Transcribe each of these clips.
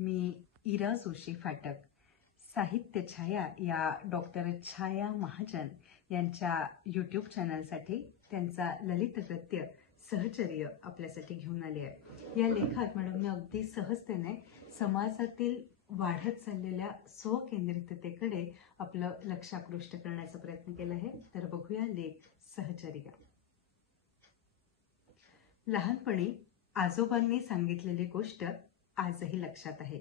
मी इरा जोशी फाटक साहित्य छाया या डॉक्टर छाया महाजन यांच्या यूट्यूब चॅनलसाठी त्यांचा ललित गद्य सहचर्य आपल्यासाठी घेऊन आले आहे। या लेखात मॅडमने अगदी सहजतेने समाजातील वाढत चाललेल्या स्वकेंद्रिततेकडे आपलं लक्ष आकृष्ट करण्याचा प्रयत्न केला आहे। तर बघूया लेख सहचर्य। लहानपणी आजोबांनी सांगितलेली गोष्ट आजही लक्षात आहे।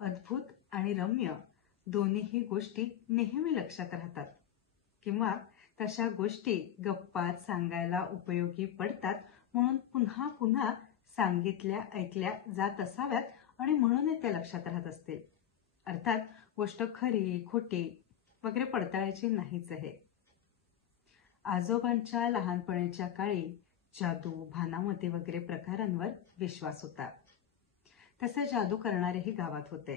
अद्भुत आणि रम्य दोन्हीही गोष्टी नेहमी लक्षात राहतात किंवा तशा गोष्टी गप्पात सांगायला उपयोगी पडतात म्हणून पुन्हा पुन्हा सांगितल्या ऐकल्या जात असाव्यात आणि म्हणूनच त्या लक्षात राहत असतील। अर्थात गोष्ट खरी खोटी वगैरे पडताळायची नाहीच आहे। आजोबांच्या लहानपणीच्या काळी जादू भानामती वगैरे प्रकारांवर विश्वास होता। तसे जादू करणारेही गावात होते।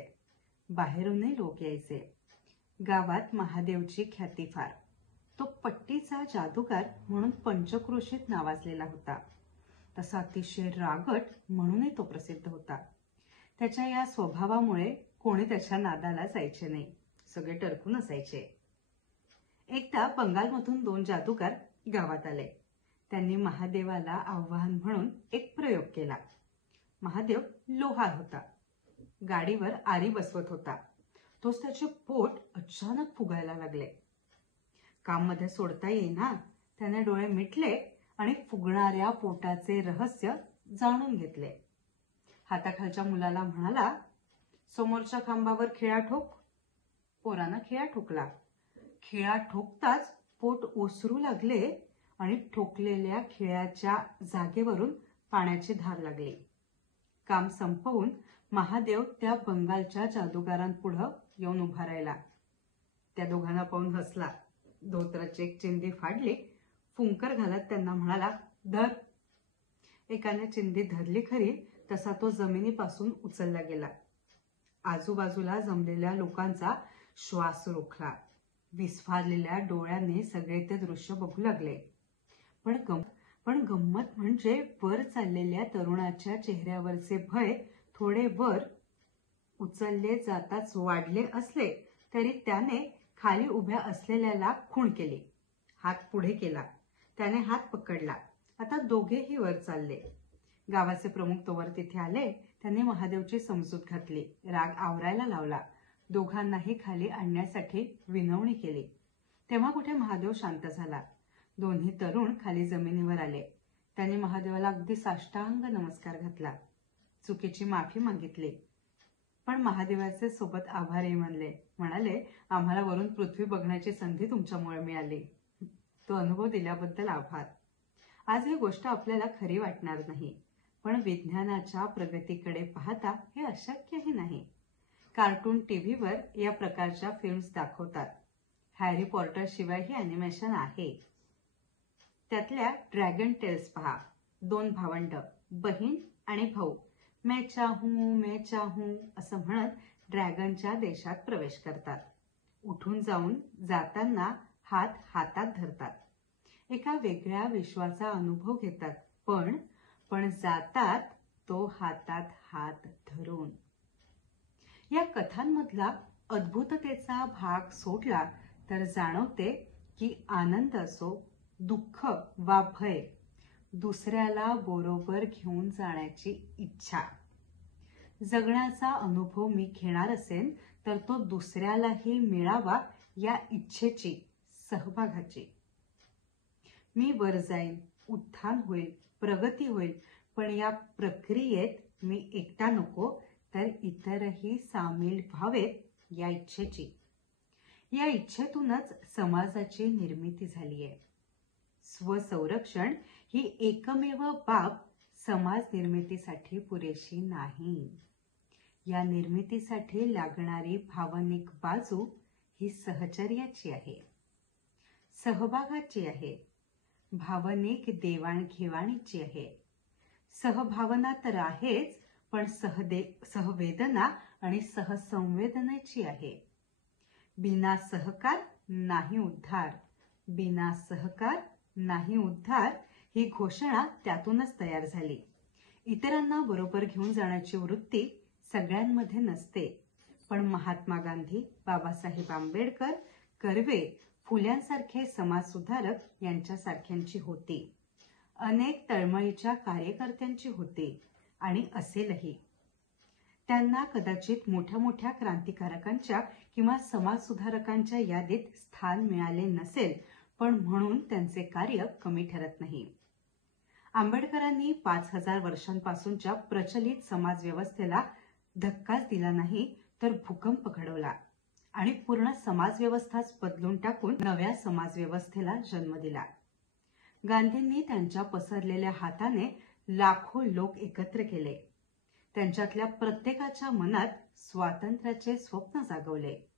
बाहेरूनही लोक यायचे। गावात महादेवची ख्याती फार। तो पट्टीचा जादूगार म्हणून पंचक्रोशीत नावाजलेला होता। तसा अतिशय रागट म्हणूनही तो प्रसिद्ध होता। त्याच्या या स्वभावामुळे कोणी त्याच्या नादाला जायचे नाही, सगळे टरकून असायचे। एकदा बंगालमधून 2 जादूगार गावात आले। त्यांनी महादेवाला आव्हान म्हणून एक प्रयोग केला। महादेव लोहार होता, गाडीवर आरी बसवत होता। तोच त्याचे पोट अचानक फुगायला लागले। काम मध्ये सोडता येईना, त्याने डोळे मिटले आणि फुगणाऱ्या पोटाचे रहस्य जाणून घेतले। हाताखालच्या मुलाला म्हणाला, समोरच्या खांबावर खिळा ठोक। पोरानं खिळा ठोकला। खिळा ठोकताच पोट ओसरू लागले आणि ठोकलेल्या खिळ्याच्या जागेवरून पाण्याची धार लागली। काम संपवून महादेव त्या बंगालच्या जादूगारांपुढे येऊन उभा राहिला। त्या दोघांना पाहून हसला, धोत्राची एक चिंधी फाडली, फुंकर घालत त्यांना म्हणाला, धर। एकाने चिंधी धरली खरी, तसा तो जमिनीपासून उचलला गेला। आजूबाजूला जमलेल्या लोकांचा श्वास रोखला। विस्फारलेल्या डोळ्यांनी सगळे ते दृश्य बघू लागले। पण गंमत म्हणजे वर चाललेल्या तरुणाच्या चेहऱ्यावरचे भय थोडे वर उचलले जाताच वाढले असले तरी त्याने खाली उभ्या असलेल्याला खूण केली। हात पुढे केला, त्याने हात पकडला। आता दोघेही वर चालले। गावाचे प्रमुख तोवर तिथे आले। त्यांनी महादेवची समजूत घातली, राग आवरायला लावला, दोघांनाही खाली आणण्यासाठी विनवणी केली। तेव्हा कुठे महादेव शांत झाला। दोन्ही तरुण खाली जमिनीवर आले। त्यांनी महादेवाला अगदी साष्टांग नमस्कार घातला, चुकीची माफी मागितली। पण महादेवाचे सोबत आभारही मानले। म्हणाले, आम्हाला वरून पृथ्वी बघण्याची संधी तुमच्यामुळे मिळाली। तो अनुभव दिल्याबद्दल आभार। आज ही गोष्ट आपल्याला खरी वाटणार नाही, पण विज्ञानाच्या प्रगतीकडे पाहता हे अशक्यही नाही। कार्टून टीव्हीवर या प्रकारच्या फिल्म्स दाखवतात। हॅरी पॉटर शिवायही अॅनिमेशन आहे। त्यातल्या ड्रॅगन टेल्स पहा। 2 भावंड, बहीण आणि भाऊ, मैं चाहूं असं म्हणत ड्रॅगनच्या देशात प्रवेश करतात। उठून जाऊन जाताना हात हातात धरतात। एका वेगळ्या विश्वाचा अनुभव घेतात, पण जातात तो हातात हात धरून। या कथांमधला अद्भुततेचा भाग सोडला तर जाणवते की आनंद असो दुःख वा भय, दुसऱ्याला बरोबर घेऊन जाण्याची इच्छा। जगण्याचा अनुभव मी घेणार असेन तर तो दुसऱ्यालाही मिळावा या इच्छेची, सहभागाची। मी वर जाईन, उत्थान होईल, प्रगती होईल, पण या प्रक्रियेत मी एकटा नको तर इतरही सामील व्हावेत या इच्छेची। या इच्छेतूनच समाजाची निर्मिती झालीय। स्वसंरक्षण ही एकमेव बाब समाज निर्मितीसाठी पुरेशी नाही। या निर्मितीसाठी लागणारी भावनिक बाजू ही सहचर्याची आहे, सहभागाची आहे, भावनिक देवाणघेवाणीची आहे। सहभावना तर आहेच, पण सहवेदना आणि सहसंवेदनेची आहे। बिना सहकार नाही उद्धार, बिना सहकार नाही उद्धार ही घोषणा त्यातूनच तयार झाली। इतरांना बरोबर घेऊन जाण्याची वृत्ती सगळ्यांमध्ये नसते, पण महात्मा गांधी, बाबासाहेब आंबेडकर, कर्वे, फुल्यांसारखे समाजसुधारक यांच्यासारख्यांची होती. अनेक तळमळीच्या कार्यकर्त्यांची होती आणि असेलही. त्यांना कदाचित मोठ्या मोठ्या क्रांतिकारकांच्या किंवा समाजसुधारकांच्या यादीत स्थान मिळाले नसेल, पण म्हणून त्यांचे कार्य कमी ठरत नाही. आंबेडकरांनी 5000 वर्षांपासूनच्या प्रचलित समाजव्यवस्थेला धक्काच दिला नाही, तर भूकंप घडवला आणि पूर्ण समाजव्यवस्थाच बदलून टाकून नव्या समाजव्यवस्थेला जन्म दिला. गांधींनी त्यांच्या पसरलेल्या हाताने लाखो लोक एकत्र केले. त्यांच्यातल्या प्रत्येकाच्या मनात स्वातंत्र्याचे स्वप्न जागवले.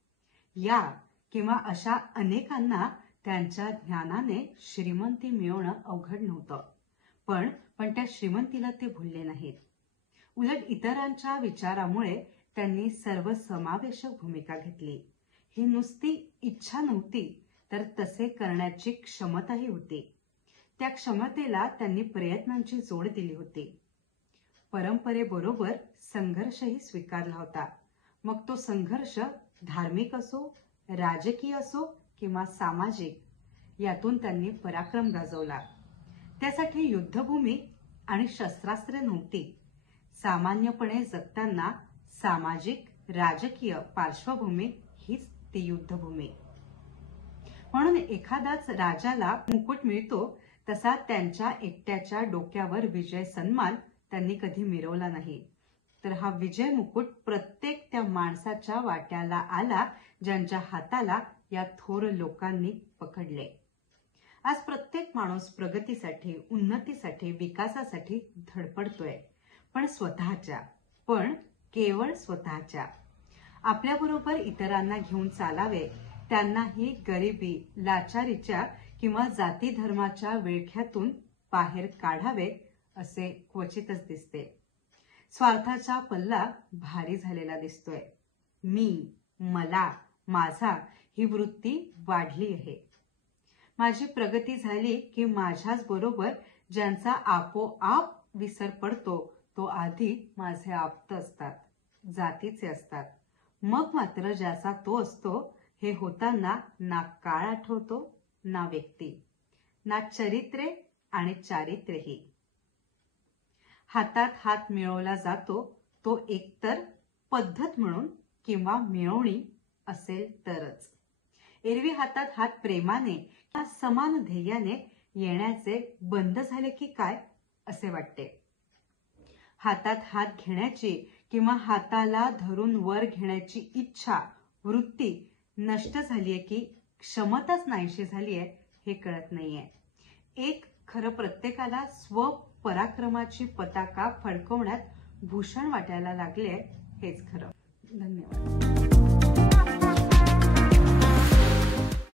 या किंवा अशा अनेकांना त्यांच्या ज्ञानाने श्रीमंती मिळवणं अवघड नव्हतं, पण त्या श्रीमंतीला ते भुलले नाहीत. उलट इतरांच्या विचारामुळे त्यांनी सर्वसमावेशक भूमिका घेतली. ही नुसती इच्छा नव्हती, तर तसे करण्याची क्षमताही होती. त्या क्षमतेला त्यांनी प्रयत्नांची जोड दिली होती. परंपरेबरोबर संघर्षही स्वीकारला होता. मग तो संघर्ष धार्मिक असो, राजकीय असो किंवा सामाजिक, यातून त्यांनी पराक्रम गाजवला. त्यासाठी युद्धभूमी आणि शस्त्रास्त्रे नव्हती. सामान्यपणे जगताना सामाजिक, राजकीय पार्श्वभूमी हीच ती युद्धभूमी. म्हणून एखादाच राजाला मुकुट मिळतो, तसा त्यांच्या एकट्याच्या डोक्यावर विजय सन्मान त्यांनी कधी मिरवला नाही. तर हा विजय मुकुट प्रत्येक त्या माणसाच्या वाट्याला आला, ज्यांच्या हाताला या थोर लोकांनी पकडले. आज प्रत्येक माणूस प्रगतीसाठी, उन्नतीसाठी, विकासासाठी धडपडतोय, पण केवळ स्वतःच्या. आपल्याबरोबर इतरांना घेऊन चालावे, त्यांनाही गरिबी, लाचारीच्या किंवा जाती धर्माच्या विळख्यातून बाहेर काढावे असे क्वचितच दिसते. स्वार्थाचा पल्ला भारी झालेला दिसतोय. मी, मला, माझा ही वृत्ती वाढली आहे. माझी प्रगती झाली की माझ्याच बरोबर ज्यांचा आपोआप विसर पडतो, तो आधी माझे आप्त असतात, जातीचे असतात. मग मात्र ज्याचा तो असतो, हे होताना ना काळ आठवतो, ना व्यक्ती, ना चरित्रे आणि चारित्र्यही. हातात हात मिळवला जातो तो एकतर पद्धत म्हणून किंवा मिळवणी असेल तरच. एरवी हातात हात प्रेमाने किंवा समान ध्येयाने येण्याचे बंद झाले की काय असे वाटते. हातात हात घेण्याची किंवा हाताला धरून वर घेण्याची इच्छा, वृत्ती नष्ट झालीये की क्षमताच नाहीशी झालीये हे कळत नाहीये. एक खरं प्रत्येकाला स्वपराक्रमाची पताका फडकवण्यात भूषण वाटायला लागले हेच खरं. धन्यवाद.